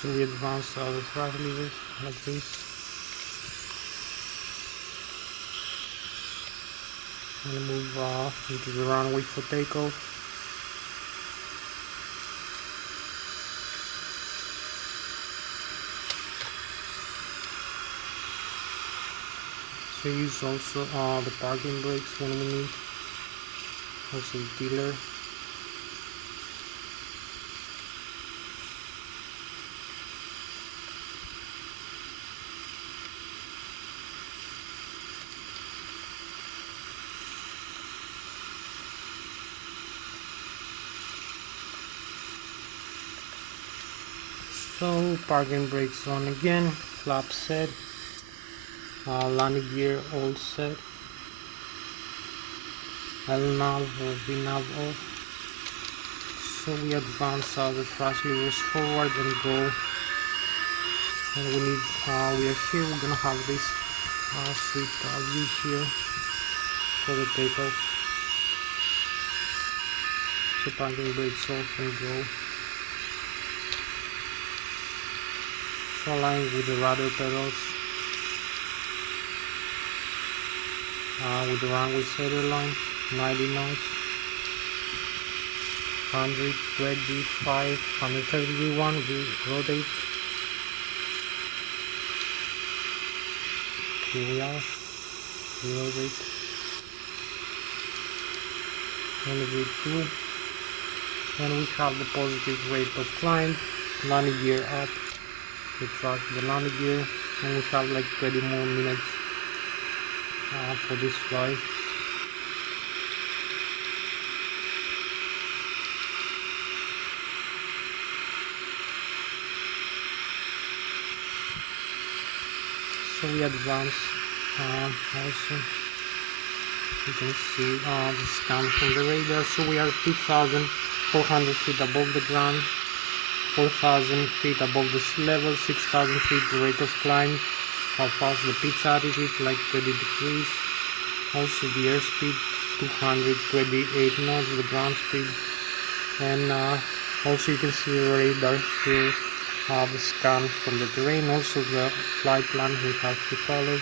So we advance the thrust levers like this, and move into the runway for takeoff. So use also the parking brakes when we need, also the dealer. So parking brakes on again, flap set, landing gear all set, L-nav or V-nav off. So we advance the thrust levers forward and go, and we are here, we're gonna have this sweet view here for the takeoff. So parking brakes off and go. So align with the rudder pedals, with the runway center line, 90 knots, 100, 25, 131, we rotate. Here we are, we rotate, and we do, and we have the positive rate of climb, landing gear up. We track the landing gear, and we have like 20 more minutes for this flight. So we advance also. You can see the scan from the radar. So we are 2,400 feet above the ground, 4,000 feet above the sea level, 6,000 feet the rate of climb. How fast the pitch altitude, like 20 degrees. Also the airspeed, 228 knots, the ground speed. And also you can see the radar here, the scan from the terrain. Also the flight plan we have to follow.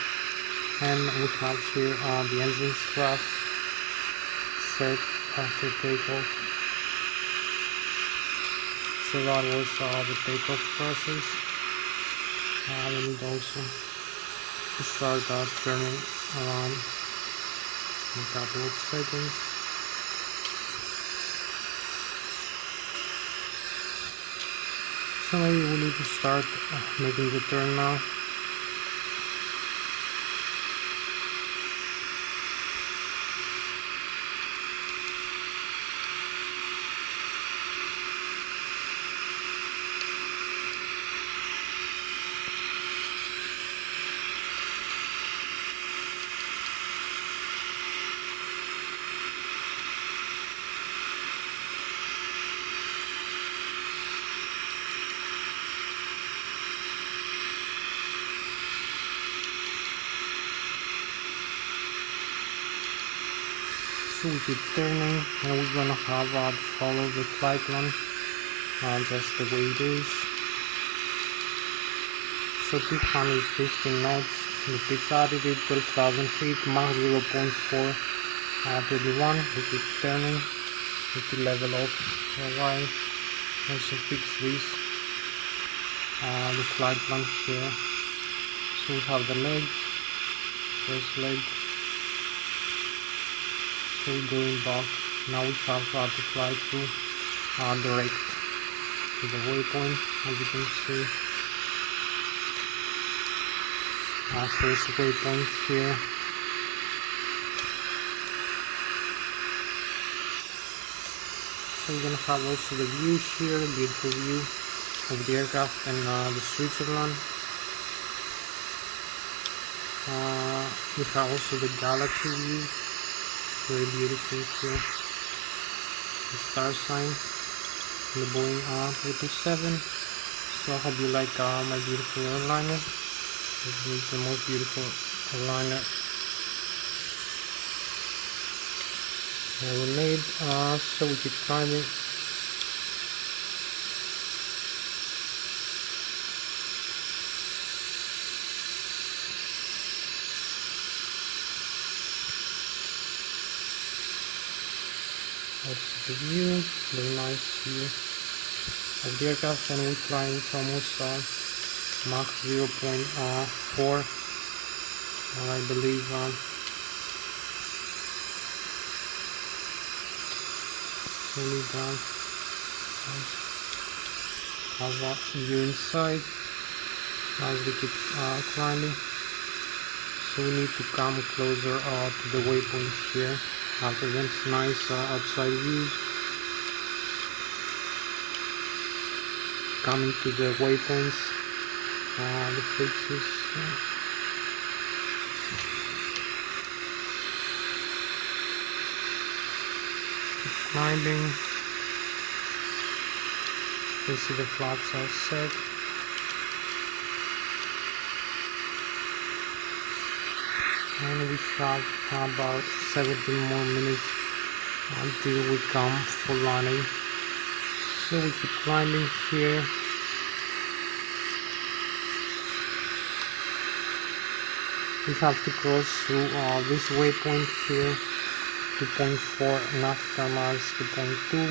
And we have here the engine thrust set after takeoff. So that was the takeoff process. And also start turning around in a couple of seconds. So maybe we need to start making the turn now. So we keep turning, and we're gonna have to follow the flight line just the way it is. So 215 knots, the pitch altitude 12,000 feet, Mach 0.4, 21. We keep turning, we keep level off for a while. Also fix this, the flight plan here. So we have the leg, first leg. So we're going back. Now we have to fly through direct to the waypoint, as you can see. First waypoint here. So we're gonna have also the view here, beautiful view of the aircraft and the Switzerland. We have also the galaxy view, very beautiful here. The star sign, the Boeing 777. So I hope you like my beautiful airliner. This is the most beautiful airliner ever made. So we keep climbing. That's the view, very nice view of the aircraft, and we're flying almost Mach 0.4, I believe. Slowly down. Have a view inside as we keep climbing. So we need to come closer to the waypoint here. After this nice outside view. Coming to the waypoints, the fixes. Climbing. You see the flaps are set. And we have about 17 more minutes until we come for landing. So we keep climbing here. We have to cross through this waypoint here, 2.4 nautical miles, 2.2.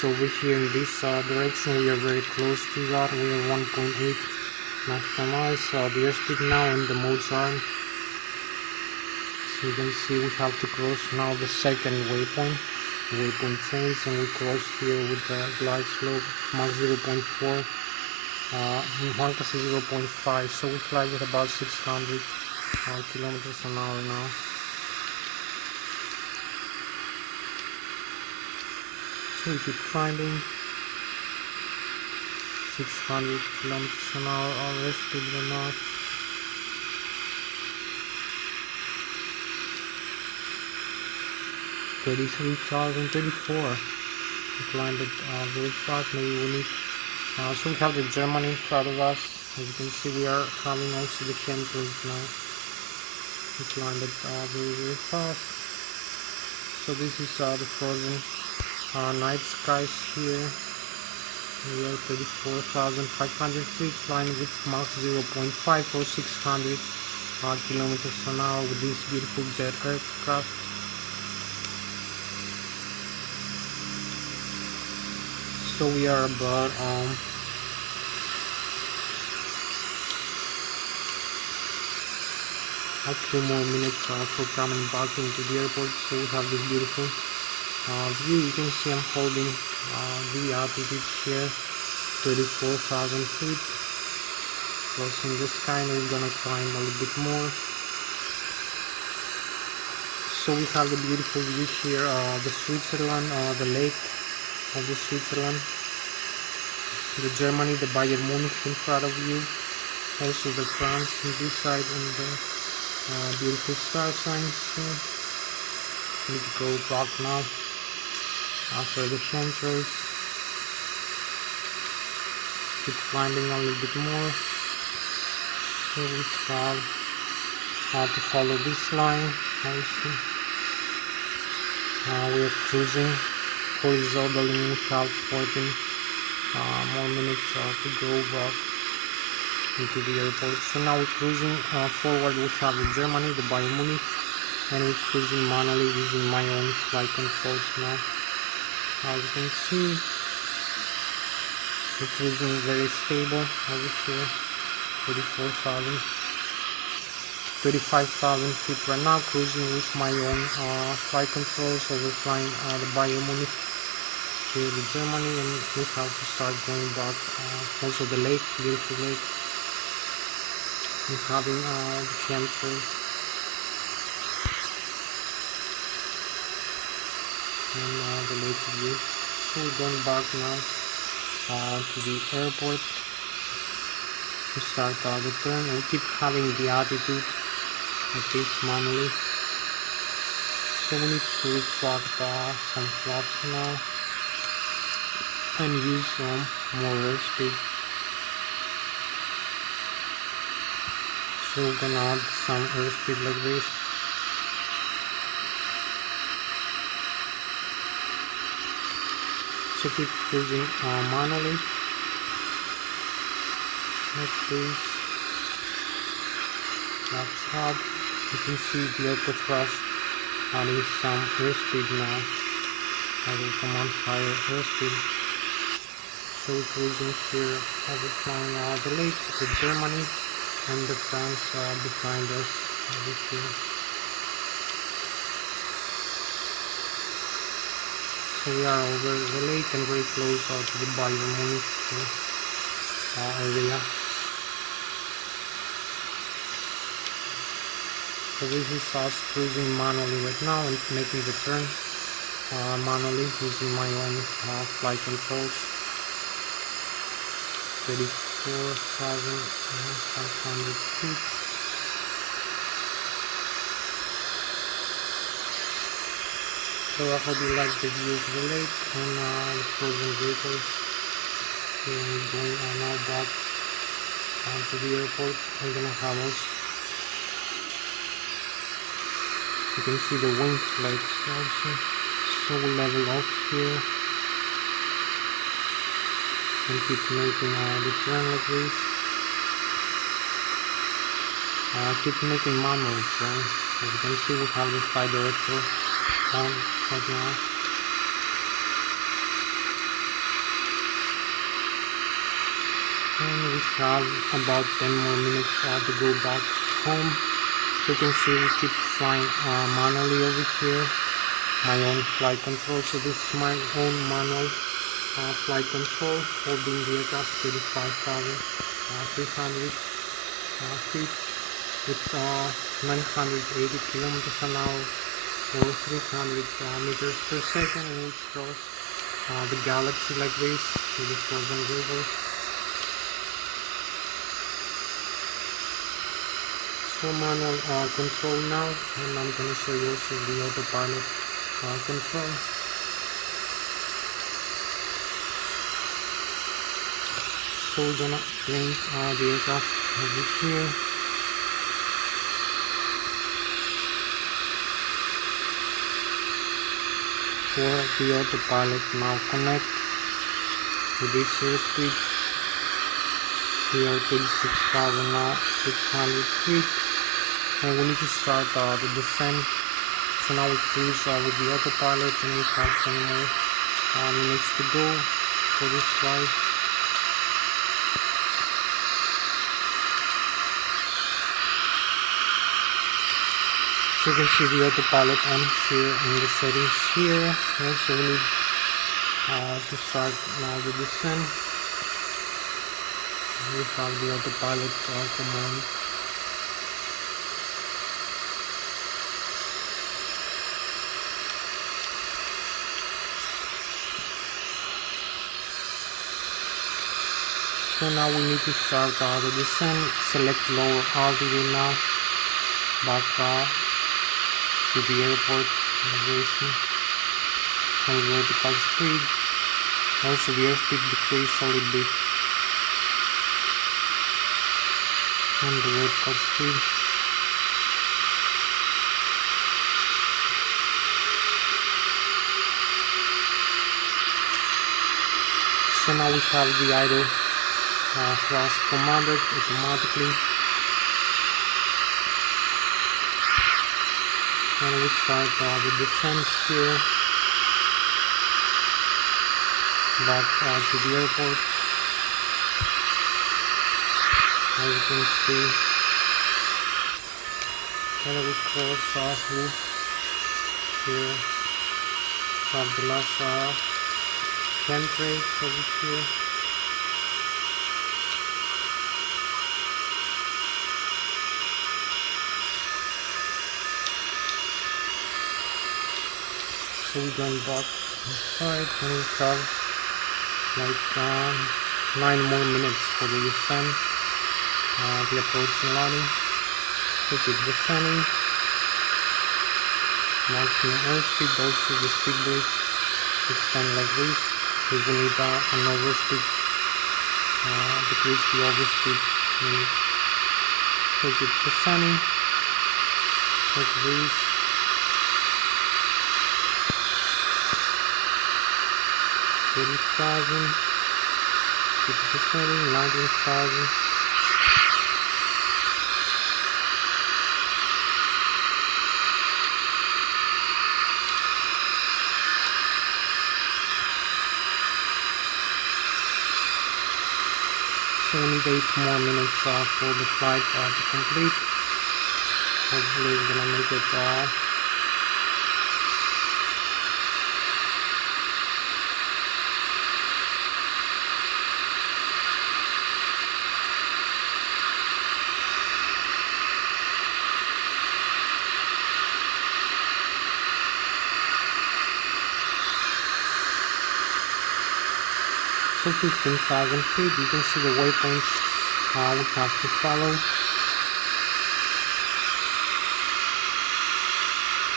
So over here in this direction we are very close to that. We are 1.8 nautical miles. The airspeed now and the modes are. So you can see we have to cross now the second waypoint. Waypoint change, and we cross here with the glide slope Mach 0.4, Mach 0.5. So we fly with about 600 kilometers an hour now. So we keep climbing. 600 kilometers an hour, our airspeed will not. 33,034. We climbed it very fast. Maybe we need. So we have the Germany in front of us. As you can see, we are having also the chemtrails now. We climbed it very fast. So this is the frozen night skies here. We are 34,500 feet, flying with Mach 0.5 or 600 kilometers an hour with this beautiful jet aircraft. So we are about a few more minutes for coming back into the airport. So we have this beautiful view. You can see I'm holding the altitude here, 34,000 feet, crossing the sky, and we're gonna climb a little bit more. So we have the beautiful view here, the Switzerland, the lake of the Switzerland, the Germany, the Bayern Munich in front of you, also the France on this side, and the beautiful star signs here. Need to go back now after the chemtrails. Keep climbing a little bit more. So we have to follow this line also. We are cruising horizontally. We have 14 more minutes to go back into the airport. So now we're cruising forward. We have Germany, the Bayern Munich, and we're cruising manually using my own flight controls now. As you can see, we're cruising very stable over here, 35,000 feet right now, cruising with my own flight controls, overflying the Bayern Munich to the Germany, and we have to start going back. Also the lake, beautiful lake, and having the chemtrails and the lake view. So we're going back now to the airport to start the turn. We keep having the attitude at least manually. So we need to reflect some flaps now and use more airspeed. So we're gonna add some airspeed like this. So keep cruising manually like this. That's up. You can see the auto thrust adding some airspeed now. I will command higher airspeed. So we're cruising here, overflying the lake with Germany and the France behind us over here. So we are over the lake and very close to the Bayern Munich area. So this is us cruising manually right now and making the turn manually using my own flight controls. 34,500 feet. So I hope you like the view of the lake and the frozen vehicles. So we're going now back to the airport. We're gonna have us. You can see the wind lights also. So we level off here and keep making the turn like this. Keep making manual turn. As you can see, we have the flight director on right now. And we have about 10 more minutes to go back home. So you can see we keep flying manually over here. My own flight control. So this is my own manual flight control, holding the aircraft 35,300 feet with 980 kilometers an hour or 300 meters per second, and we cross the galaxy like this with the frozen river. So manual control now, and I'm going to show you also the autopilot control. So we're gonna bring the aircraft over here. For the autopilot now connect with this airspeed. We are 36,000 now, 600 feet, and we need to start the descent. So now we cruise with the autopilot, and we have 10 more minutes to go for this flight. So you can see the autopilot on here in the settings here. So we need to start now the descent. We have the autopilot command. So now we need to start the descent. Select lower altitude now. Back to the airport navigation. And vertical speed. Also the airspeed decrease a little bit. And the vertical speed. So now we have the idle thrust commanded automatically. And we start the descent here back to the airport. As you can see, here we cross through here, have the last templates over here. So we're going back inside and we have like 9 more minutes for the descent, the approach and landing. So keep descending, maximum airspeed, also the speed brake, extend like this. If we need an overspeed, decrease the overspeed, and so keep descending like this. 30,000, keep descending, 19,000. So we need 8 more minutes for the flight to complete. Hopefully we're gonna make it so 15,000 feet. You can see the waypoints we have to follow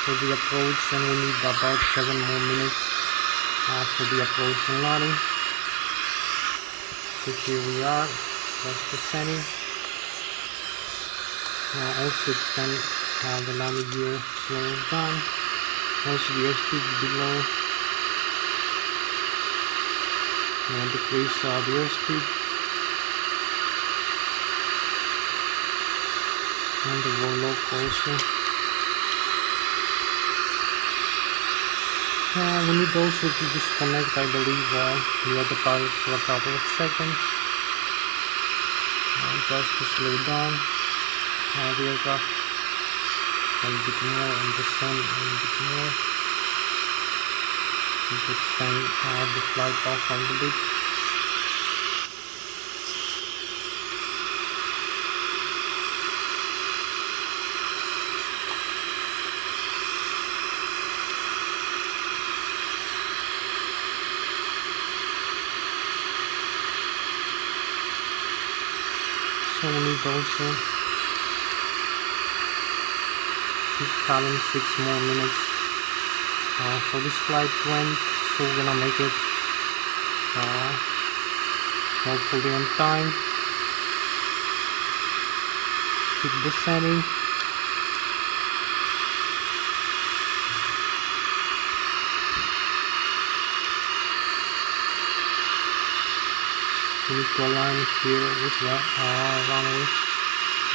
for the approach, and we need about 7 more minutes for the approach and landing. So here we are, that's descending. Also extend the landing gear, slow it down. Also the airspeed below. And decrease the airspeed and the roll off also. We need also to disconnect, I believe, the autopilot for a couple of seconds, just to slow down the aircraft a bit more and descend a bit more. You could extend the flight path a little bit. So we need also keep having 6 more minutes for this flight to end, so we're gonna make it hopefully on time. Keep descending. We need to align here with the runway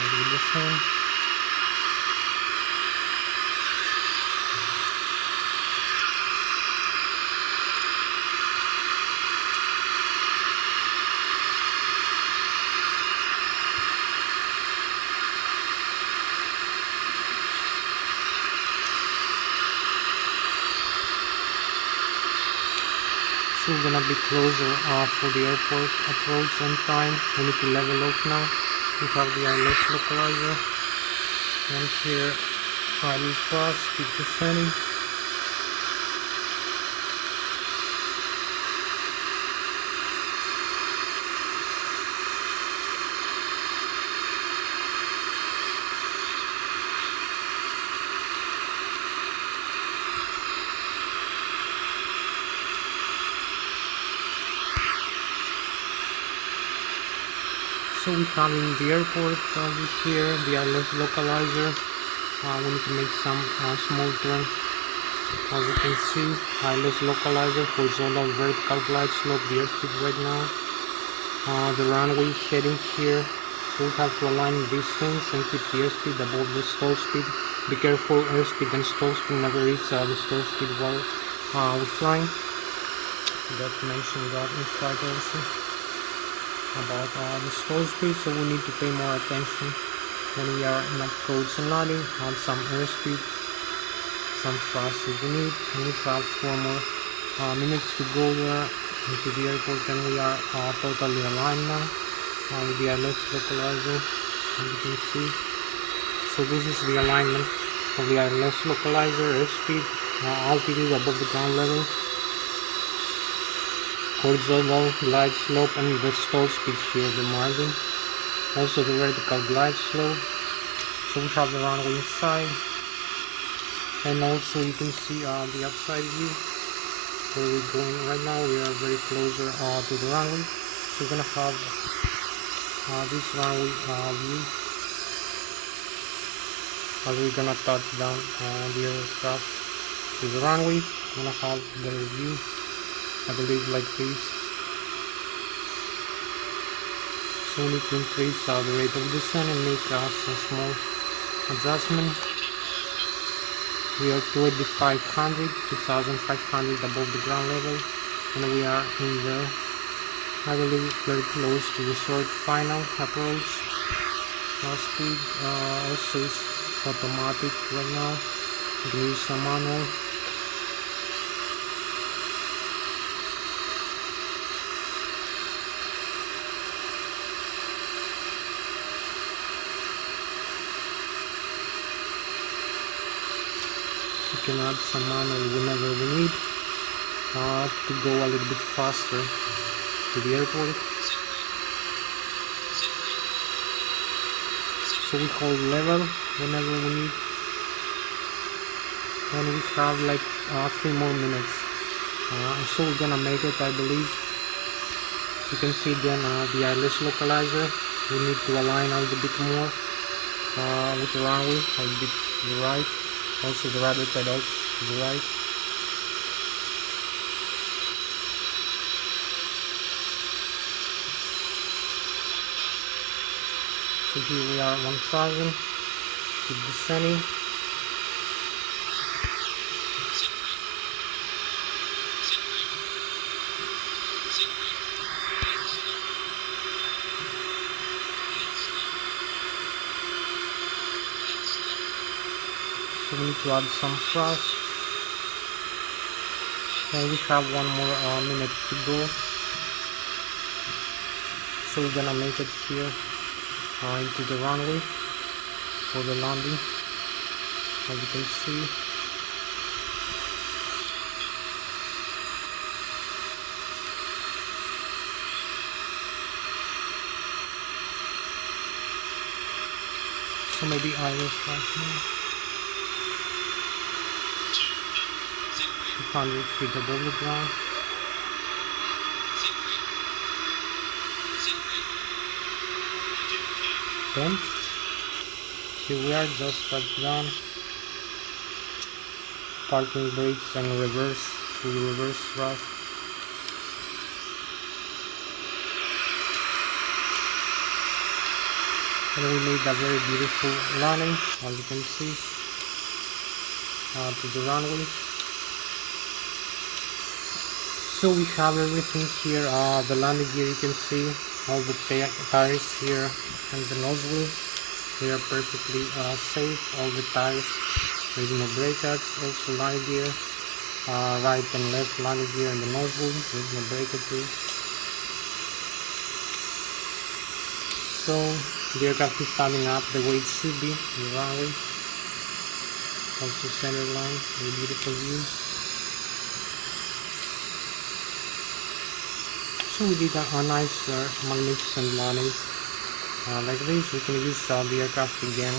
as we descend. So we're gonna be closer for the airport approach on time. We need to level up now. We have the Lszh localizer, and here idle thrust, keep descending. So we have in the airport over here the Lszh localizer. We need to make some small turn As you can see, Lszh localizer, horizontal, vertical glide slope, the airspeed right now. The runway heading here, so we have to align these things and keep the airspeed above the stall speed. Be careful, airspeed and stall speed never reach the stall speed while we're flying. Forgot to mention that in flight also about the stall speed, so we need to pay more attention when we are in approach and landing. Add some airspeed, some thrust if we need, and we have 4 more minutes to go there into the airport, and we are totally aligned now with the Lszh localizer, as you can see. So this is the alignment of the Lszh localizer, airspeed, altitude above the ground level, horizontal glide slope, and the stall speed here, the margin. Also the vertical glide slope. So we have the runway inside, and also you can see the outside view where we're going right now. We are very closer to the runway, so we're gonna have this runway view as we're gonna touch down the aircraft to the runway. We're gonna have the view, I believe, like this. So we need to increase the rate of descent and make some small adjustment. We are 2500, 2500 above the ground level, and we are in the, I believe, very close to the short final approach. Speed also is automatic right now. You can use some manual. You can add some manual whenever we need to go a little bit faster to the airport. So we hold level whenever we need, and we have like 3 more minutes. So we're gonna make it, I believe. You can see then the Lszh localizer. We need to align a little bit more with the runway, a little bit to the right. Also the rudder pedals to the right. So here we are 1000, keep descending. So we need to add some thrust, and we have 1 more minute to go. So we're gonna make it here into the runway for the landing, as you can see. So maybe I will fly now. 200 feet above the ground. Then here we are, just touched down. Parking brakes and reverse, full reverse thrust. And we made a very beautiful landing, as you can see, to the runway. So we have everything here. The landing gear, you can see all the tires here and the nozzle. They are perfectly safe. All the tires, there is no brake pads. Also landing gear, right and left landing gear and the nozzle. There is no brake pads. So the aircraft is standing up the way it should be, the runway. Also center line, very beautiful view. So we did a nice magnificent landing like this. We can use the aircraft again